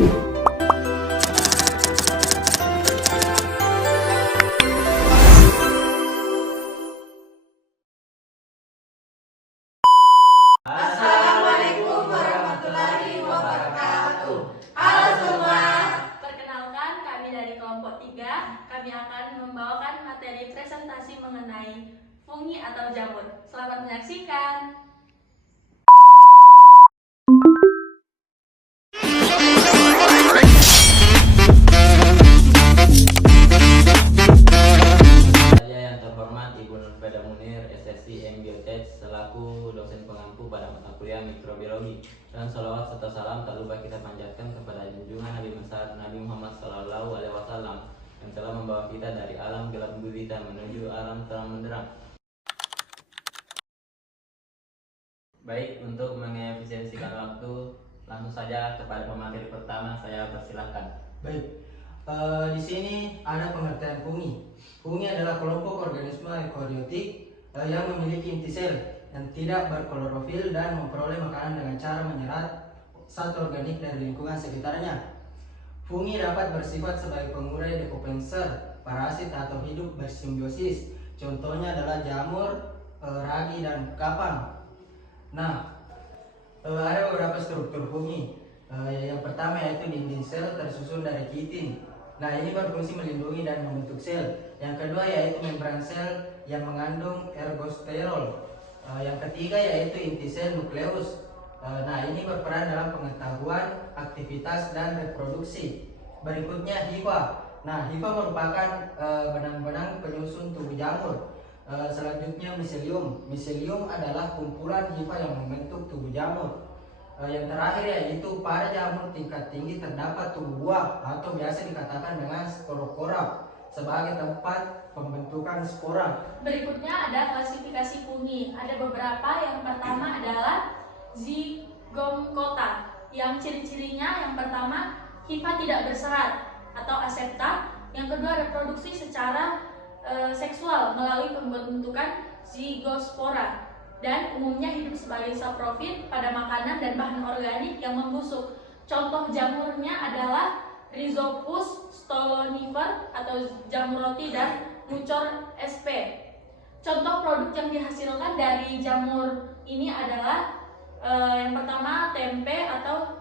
Assalamualaikum warahmatullahi wabarakatuh. Halo semua. Perkenalkan, kami dari kelompok 3. Kami akan membawakan materi presentasi mengenai fungi atau jamur. Selamat menyaksikan. Saya yang terhormat Ibu Nurfeda Munir, SSI MBioTech, selaku dosen pengampu pada mata kuliah mikrobiologi. Dan salawat serta salam tak lupa kita panjatkan kepada junjungan Nabi besar Nabi Muhammad SAW yang telah membawa kita dari alam gelap gulita menuju alam terang benderang. Baik, untuk mengefisiensikan waktu, langsung saja kepada pemateri pertama, saya persilahkan. Baik, di sini ada pengertian fungi. Fungi adalah kelompok organisme eukariotik yang memiliki inti sel yang tidak berklorofil dan memperoleh makanan dengan cara menyerap zat organik dari lingkungan sekitarnya. Fungi dapat bersifat sebagai pengurai, dekomposer, parasit atau hidup bersimbiosis. Contohnya adalah jamur, ragi, dan kapang. Nah, ada beberapa struktur fungi. Yang pertama yaitu dinding sel tersusun dari kitin. Nah, ini berfungsi melindungi dan membentuk sel. Yang kedua yaitu membran sel yang mengandung ergosterol. Yang ketiga yaitu inti sel nukleus. Nah, ini berperan dalam pengetahuan, aktivitas, dan reproduksi. Berikutnya hifa. Nah, hifa merupakan benang-benang penyusun tubuh jamur. Selanjutnya miselium. Miselium adalah kumpulan hifa yang membentuk tubuh jamur. Yang terakhir yaitu pada jamur tingkat tinggi terdapat tubuh buah atau biasa dikatakan dengan sporokorap sebagai tempat pembentukan spora. Berikutnya ada klasifikasi fungi. Ada beberapa. Yang pertama adalah Zygomicota, yang ciri-cirinya yang pertama hifa tidak berserat atau asepta. Yang kedua reproduksi secara seksual melalui pembentukan zygospora, dan umumnya hidup sebagai saprofit pada makanan dan bahan organik yang membusuk. Contoh jamurnya adalah Rhizopus stolonifer atau jamur roti dan Mucor sp. Contoh produk yang dihasilkan dari jamur ini adalah yang pertama tempe atau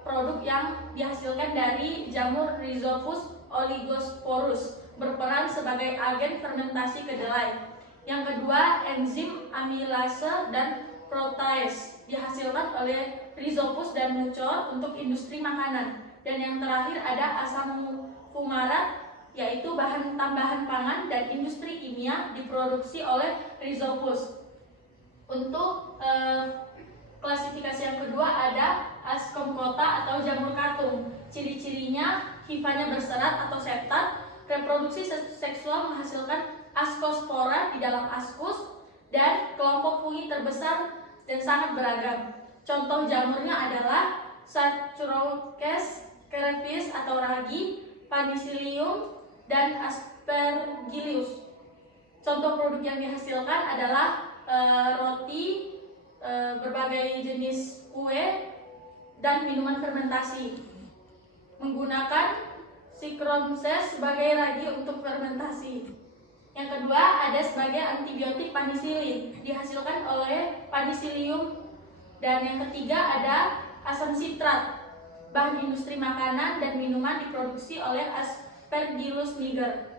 produk yang dihasilkan dari jamur Rhizopus oligosporus, berperan sebagai agen fermentasi kedelai. Yang kedua, enzim amilase dan protease dihasilkan oleh Rhizopus dan Mucor untuk industri makanan. Dan yang terakhir ada asam fumarat, yaitu bahan tambahan pangan dan industri kimia diproduksi oleh Rhizopus. Untuk klasifikasi yang kedua ada Ascomycota atau jamur katung. Ciri-cirinya hifanya berserat atau septat, reproduksi seksual menghasilkan askospora di dalam askus, dan kelompok fungi terbesar dan sangat beragam. Contoh jamurnya adalah Saccharomyces cerevisiae atau ragi, Penicillium, dan Aspergillus. Contoh produk yang dihasilkan adalah roti, berbagai jenis kue, dan minuman fermentasi. Menggunakan Saccharomyces sebagai ragi untuk fermentasi. Yang kedua ada sebagai antibiotik penicillin, dihasilkan oleh Penicillium. Dan yang ketiga ada asam sitrat, bahan industri makanan dan minuman diproduksi oleh Aspergillus niger.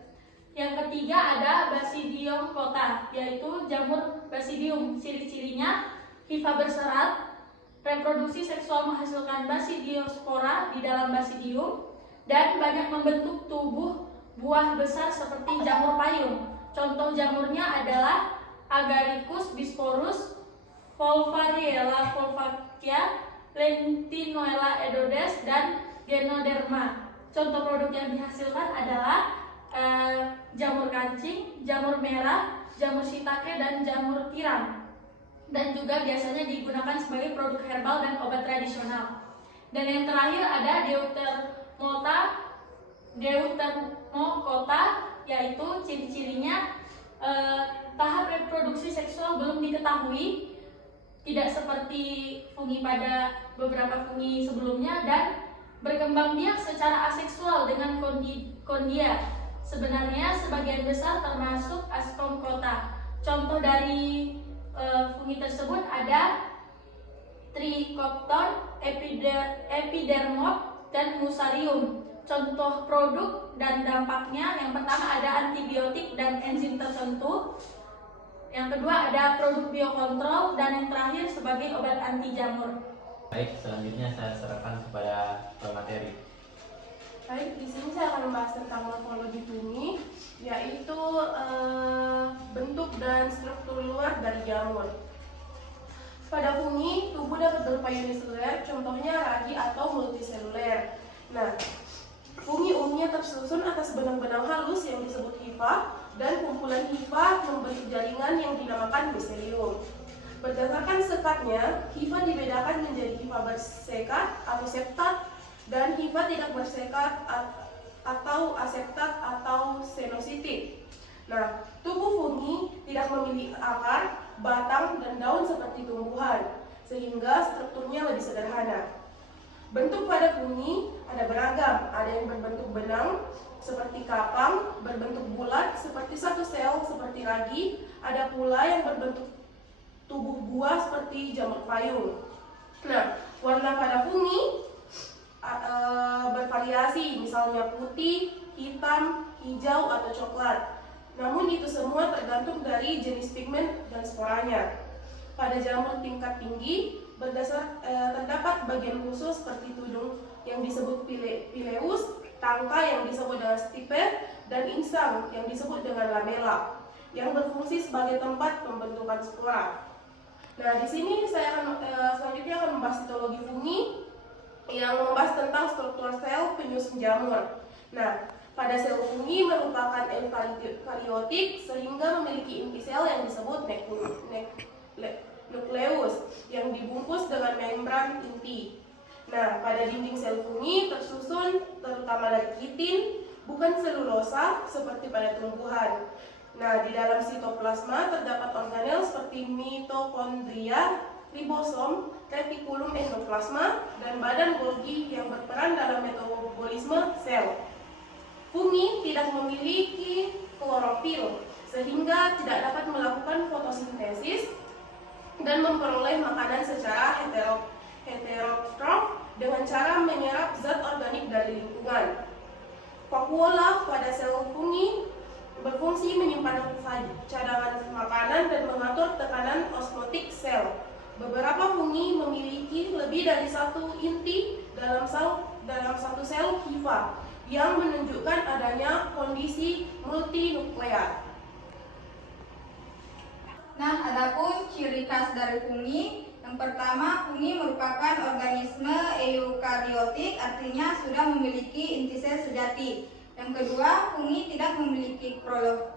Yang ketiga ada Basidiomycota, yaitu jamur basidium. Ciri-cirinya hifa berserat, reproduksi seksual menghasilkan basidiospora di dalam basidium, dan banyak membentuk tubuh buah besar seperti jamur payung. Contoh jamurnya adalah Agaricus bisporus, Volvariella volvacea, Lentinoella edodes, dan Ganoderma. Contoh produk yang dihasilkan adalah jamur kancing, jamur merah, jamur shiitake, dan jamur tiram. Dan juga biasanya digunakan sebagai produk herbal dan obat tradisional. Dan yang terakhir ada Deutermocota, yaitu ciri-cirinya tahap reproduksi seksual belum diketahui, tidak seperti fungi pada beberapa fungi sebelumnya dan berkembang biak secara aseksual dengan kondia. Sebenarnya sebagian besar termasuk Ascomycota. Contoh dari fungi tersebut ada Trichopton, Epidermot, dan Musarium. Contoh produk dan dampaknya, yang pertama ada antibiotik dan enzim tertentu, yang kedua ada produk biokontrol, dan yang terakhir sebagai obat anti jamur. Baik, selanjutnya saya serahkan kepada pemateri. Baik, di sini saya akan membahas tentang morfologi fungi, yaitu bentuk dan struktur luar dari jamur. Pada fungi, tubuh dapat berupa uniseluler, contohnya ragi atau multiseluler. Nah, fungi umumnya tersusun atas benang-benang halus yang disebut hifa, dan kumpulan hifa membentuk jaringan yang dinamakan miselium. Berdasarkan sekatnya, hifa dibedakan menjadi hifa bersekat atau septat dan hifa tidak bersekat atau aseptat atau senositit. Nah, tubuh fungi tidak memiliki akar, batang, dan daun seperti tumbuhan, sehingga strukturnya lebih sederhana. Bentuk pada fungi ada beragam, ada yang berbentuk benang seperti kapang, berbentuk bulat seperti satu sel seperti ragi, ada pula yang berbentuk tubuh buah seperti jamur payung. Nah, warna pada fungi bervariasi, misalnya putih, hitam, hijau, atau coklat. Namun itu semua tergantung dari jenis pigmen dan sporanya. Pada jamur tingkat tinggi terdapat bagian khusus seperti tudung yang disebut pileus, tangka yang disebut dengan stipe, dan insang yang disebut dengan lamella, yang berfungsi sebagai tempat pembentukan spora. Nah, di sini saya akan selanjutnya akan membahas sitologi fungi yang membahas tentang struktur sel penyusun jamur. Nah, pada sel fungi merupakan eukariotik sehingga memiliki inti sel yang disebut nukleus yang dibungkus dengan membran inti. Nah, pada dinding sel fungi tersusun terutama dari kitin, bukan selulosa seperti pada tumbuhan. Nah, di dalam sitoplasma terdapat organel seperti mitokondria, ribosom, retikulum endoplasma, dan badan Golgi yang berperan dalam metabolisme sel. Fungi tidak memiliki klorofil, sehingga tidak dapat melakukan fotosintesis dan memperoleh makanan secara heterotrof dengan cara menyerap zat organik dari lingkungan. Vakuola pada sel fungi berfungsi menyimpan cadangan makanan dan mengatur tekanan osmotik sel. Beberapa fungi memiliki lebih dari satu inti dalam satu sel hifa yang menunjukkan adanya kondisi multinuklear. Nah, adapun ciri khas dari fungi, yang pertama, fungi merupakan organisme eukariotik, artinya sudah memiliki inti sel sejati. Yang kedua, fungi tidak memiliki klorofil.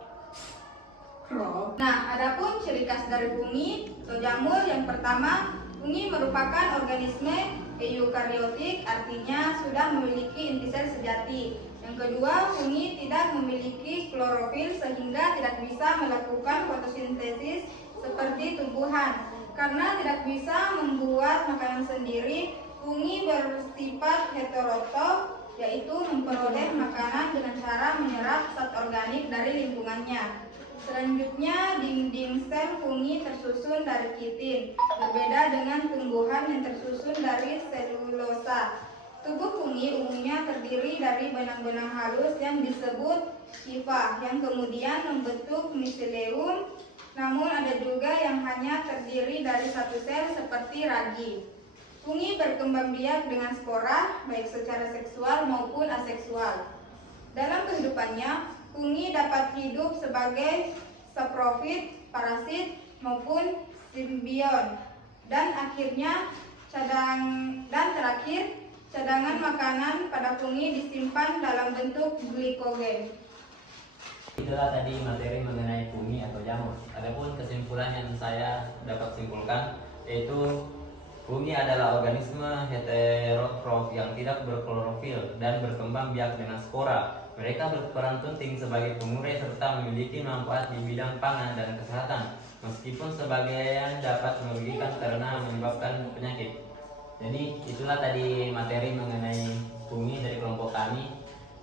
Nah, adapun ciri khas dari fungi atau jamur, yang pertama, fungi merupakan organisme eukariotik, artinya sudah memiliki inti sel sejati. Yang kedua, fungi tidak memiliki klorofil sehingga tidak bisa melakukan fotosintesis seperti tumbuhan. Karena tidak bisa membuat makanan sendiri, fungi bersifat heterotrof, yaitu memperoleh makanan dengan cara menyerap zat organik dari lingkungannya. Selanjutnya, dinding sel fungi tersusun dari kitin, berbeda dengan tumbuhan yang tersusun dari selulosa. Tubuh fungi umumnya terdiri dari benang-benang halus yang disebut hifa, yang kemudian membentuk miselium. Namun ada juga yang hanya terdiri dari satu sel seperti ragi. Fungi berkembang biak dengan spora, baik secara seksual maupun aseksual. Dalam kehidupannya, fungi dapat hidup sebagai saprofit, parasit, maupun simbion. Dan terakhir, cadangan makanan pada fungi disimpan dalam bentuk glikogen. Itulah tadi materi mengenai fungi atau jamur. Adapun kesimpulan yang saya dapat simpulkan yaitu fungi adalah organisme heterotrof yang tidak berklorofil dan berkembang biak dengan spora. Mereka berperan penting sebagai pengurai serta memiliki manfaat di bidang pangan dan kesehatan. meskipun sebagian dapat merugikan karena menyebabkan penyakit. Jadi itulah tadi materi mengenai fungi dari kelompok kami.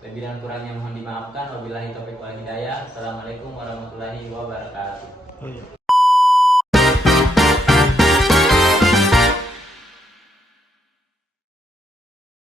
Lebih dan kurangnya mohon dimaafkan. Wabillahi taufiq wal hidayah. Assalamualaikum warahmatullahi wabarakatuh.